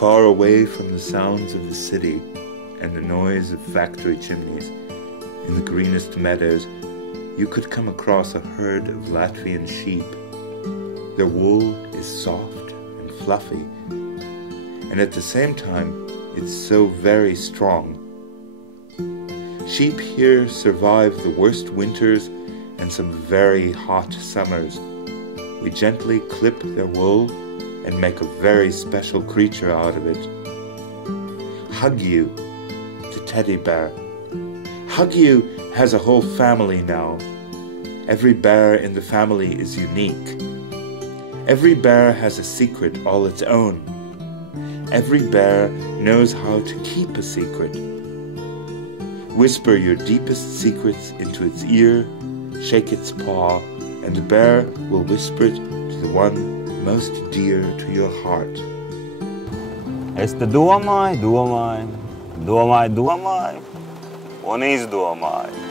Far away from the sounds of the city and the noise of factory chimneys, in the greenest meadows, you could come across a herd of Latvian sheep. Their wool is soft and fluffy, and at the same time, it's so very strong. Sheep here survive the worst winters and some very hot summers. We gently clip their wool and make a very special creature out of it. Huggy, the teddy bear. Huggy has a whole family now. Every bear in the family is unique. Every bear has a secret all its own. Every bear knows how to keep a secret. Whisper your deepest secrets into its ear, shake its paw, and the bear will whisper it to the one most dear to your heart. Es te domāju, un izdomāju.